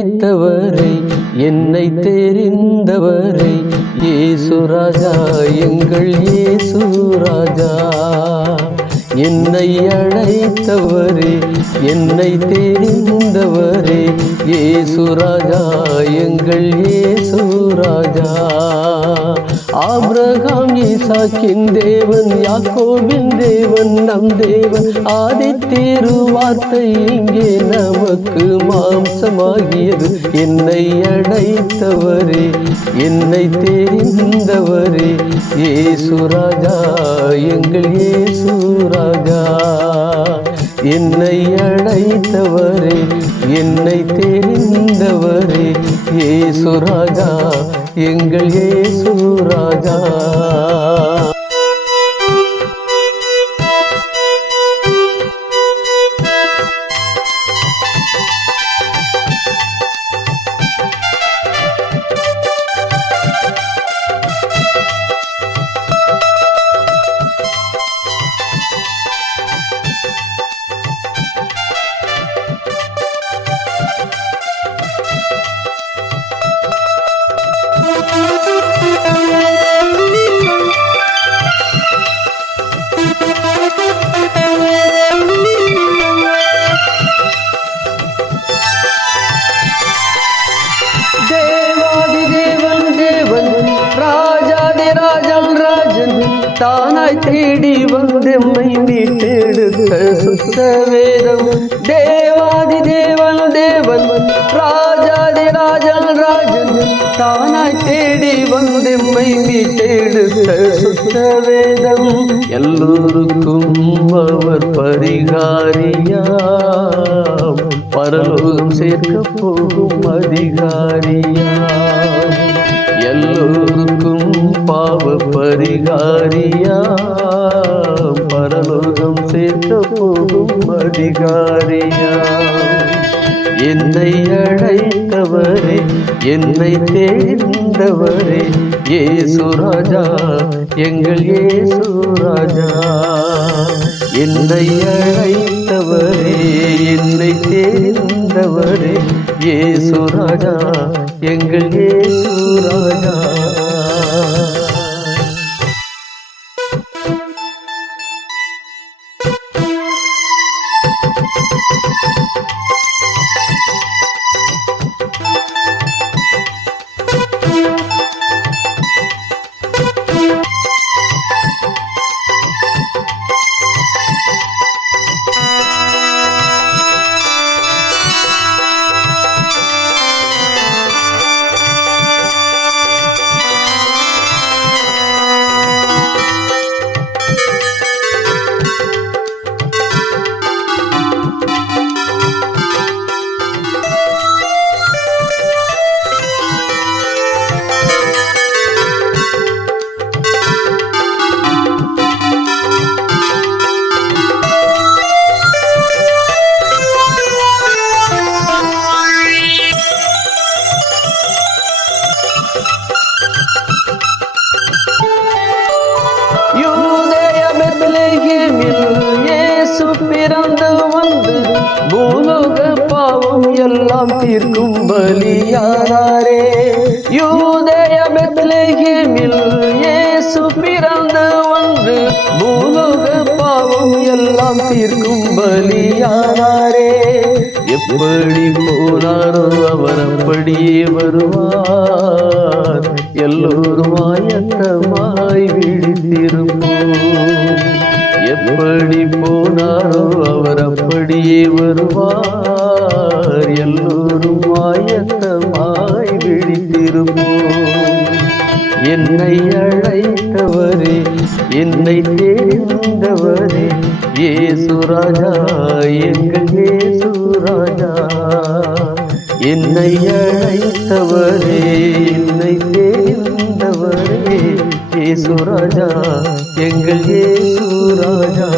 அழைத்தவரை என்னை தெரிந்தவரை இயேசு ராஜா எங்கள் இயேசு ராஜா. என்னை அழைத்தவரே என்னை தெரிந்தவரே இயேசு ராஜா எங்கள் இயேசு ராஜா. ஆபிரகாம் ஈசாக்கின் தேவன் யாக்கோபின் தேவன் நம் தேவன் ஆதித்திரு வார்த்தை இங்கே நமக்கு மாம்சமாகியது. என்னை அழைத்தவரே என்னை தெரிந்தவரே இயேசு ராஜா எங்கள் இயேசு ராஜா. என்னை அழைத்தவரே என்னை தெரிந்தவரே இயேசு ராஜா எங்கள் இயேசு ராஜா. தானாய் தேடி வந்தெம்மை மீட்டெடுத்த சுத்த வேதம். தேவாதி தேவன் தேவன் ராஜாதி ராஜன் ராஜன் தானாய் தேடி வந்தெம்மை மீட்டெடுத்த சுத்த வேதம். எல்லோருக்கும் அவர் பரிகாரியாம் பரலோகம் சேர்க்க போகும் அதிகாரியாம். எல்லோருக்கும் பாவ பரிகாரியா பரலோகம் சேர்க்க போகும் அதிகாரியா. என்னை அழைத்தவரே என்னை தெரிந்தவரே இயேசு ராஜா எங்கள் இயேசு ராஜா. என்னை அழைத்தவரே என்னை தெரிந்தவரே இயேசு ராஜா எங்கள் இயேசு ராஜா. பிறந்து வந்து பூலோக பாவம் எல்லாம் தீர்க்கும் பலியானாரே. யூதேய பெத்லகேமில் இயேசு பிறந்து வந்து பூலோக பாவம் எல்லாம் தீர்க்கும் பலியானாரே. எப்படி போனாரோ அவர் அப்படியே வருவார். எல்லோரும் ஆயத்தமாய் விழித்திருப்போம். எப்படி போனாரோ அவர் அப்படியே வருவார். எல்லோரும் ஆயத்தமாய் விழித்திருப்போம். என்னை அழைத்தவரே என்னை தெரிந்தவரே இயேசு ராஜா எங்கள் இயேசு ராஜா. என்னை அழைத்தவரே என்னை தெரிந்தவரே இயேசு ராஜா எங்கள் இயேசு ராஜா.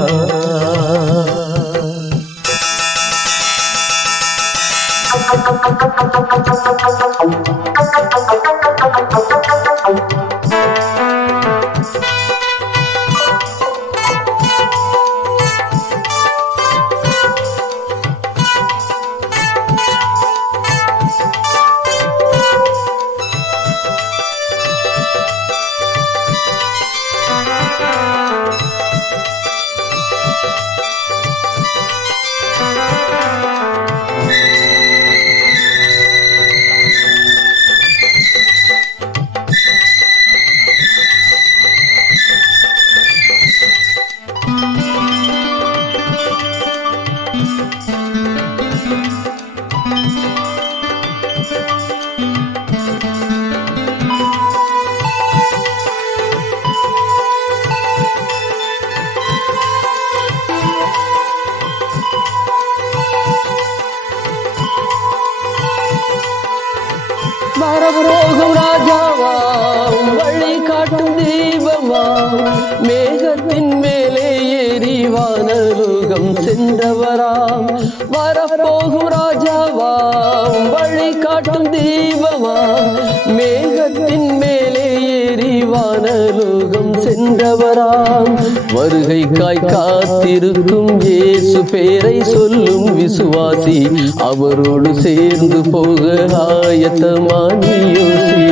வரப்போகும் ராஜாவா வழி காட்டும் தெய்வமா மேகத்தின் மேலே ஏறி வானலோகம் சென்றவராம் வரப்போகும் ராஜாவா வழி காட்டும் தெய்வமா மேகத்தின் மேலே ஏறி வானலோகம் சென்றவராம் வருகைக்காய் காத்திருக்கும் இயேசு பேரை சொல்லும் விசுவாசி அவரோடு சேர்ந்து போக ஆயத்தமானி யோசி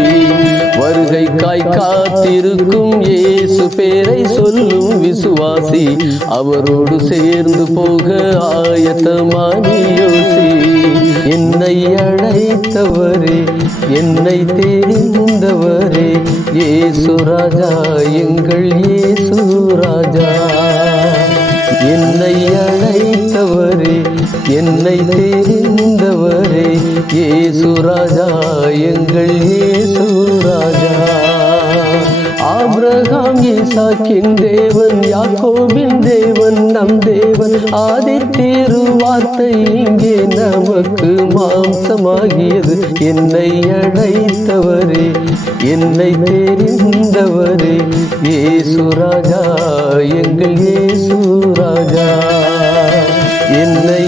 வருகைக்காய் காத்திருக்கும் இயேசு பேரை சொல்லும் விசுவாசி அவரோடு சேர்ந்து போக ஆயத்தமானி யோசி என்னை அழைத்தவரே என்னை தெரிந்தவரே இயேசு ராஜா எங்கள் இயேசு ராஜா என்னை அழைத்தவரே என்னை தெரிந்தவரே இயேசு ராஜா எங்கள் இயேசு ராஜா ஆபிரகாம் ஈசாக்கின் தேவன் யாக்கோபின் தேவன் நம் தேவன் ஆதி திருவார்த்தை இங்கே நமக்கு மாம்சமாகியது என்னை அழைத்தவரே என்னை தெரிந்தவரே இயேசு ராஜா எங்கள் இயேசு ராஜா என்னை